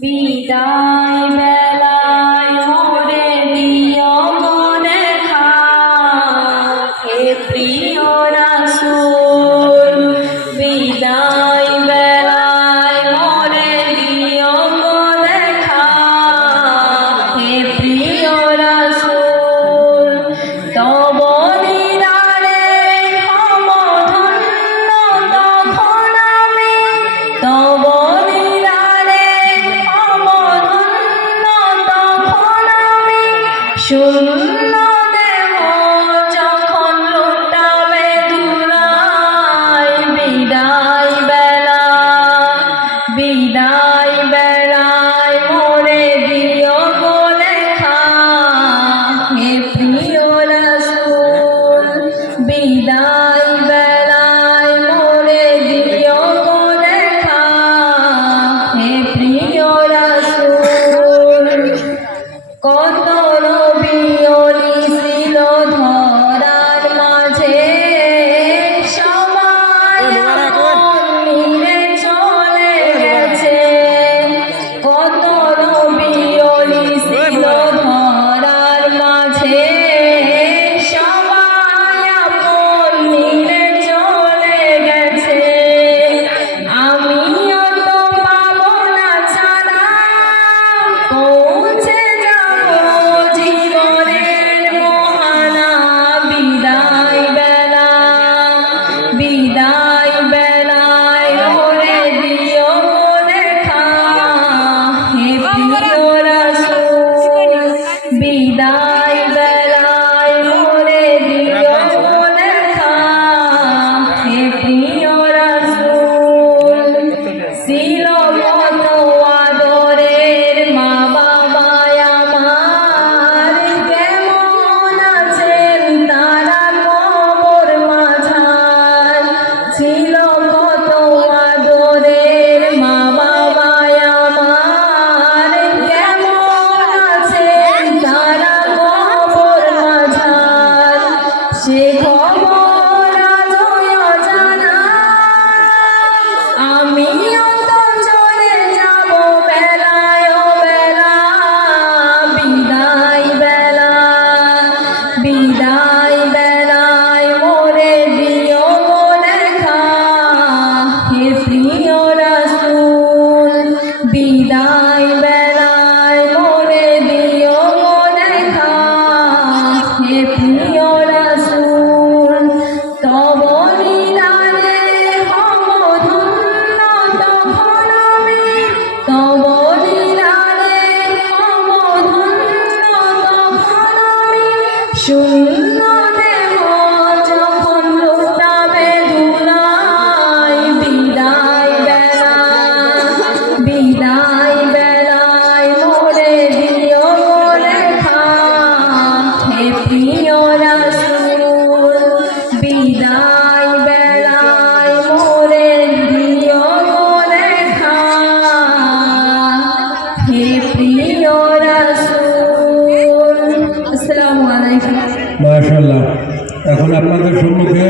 বিদায় বেলায় মোরে দিও গো দেখা, হে প্রিয় রাসূল। বিদায় বেলায় মোরে দিও গো দেখা, হে প্রিয় রাসূল। তব দিদারে হব ধন্য তখন আমি, তব শূন্য দেহ যখন লুটাবে ধুলায়। বিদায় বেলা, বিদায় বেলায় মোরে দিও গো দেখা, হে প্রিয় রাসূল। বিদায় বেলায় মোরে দিও গো দেখা, হে প্রিয় রাসূল। কত নবী ওলি ছিল ধরার মাঝে, সবাই আপন নিরে চলে গেছে। কত নবী ওলি ছিল ধরার মাঝে, সবাই আপন নিরে চলে গেছে। আমিও তো পাবো না ছাড়া পৌঁছে বিদায় বেলায় মোরে দিও গো দেখা, হে প্রিয় রাসূল। বিদায় বেলায় মোরে দিও গো দেখা, হে প্রিয় রাসূল। ছিল কত আদরের মা বাবা আমার, কেমন আছেন তারা কবর মাঝার। ছিল কত আদরের মা বাবা আমার, কেমন আছেন তারা কবর মাঝার। সে খবর আজও অজানা, আমিও তো চলে যাব বেলায় ও বেলা। বিদায় বেলা, বিদায় বেলায় মোরে দিও গো দেখা, হে প্রিয় রাসূল। বিদায় বেলায় মোরে দিও গো দেখা, হে প্রিয় রাসূল। তব দিদারে হব ধন্য তখন আমি, তব দিদারে হব ধন্য তখন আমি। শূন্য দেহ যখন লুটাবে ধুলায়। বিদায় বেলা, বিদায় বেলায় মোরে দিও গো দেখা, হে প্রিয় রাসূল। বিদায় বেলায় মোরে দিও গো দেখা, হে প্রিয় রাসূল। আসসালামু আলাইকুম। মাশাআল্লাহ। এখন আপনাদের সম্মুখে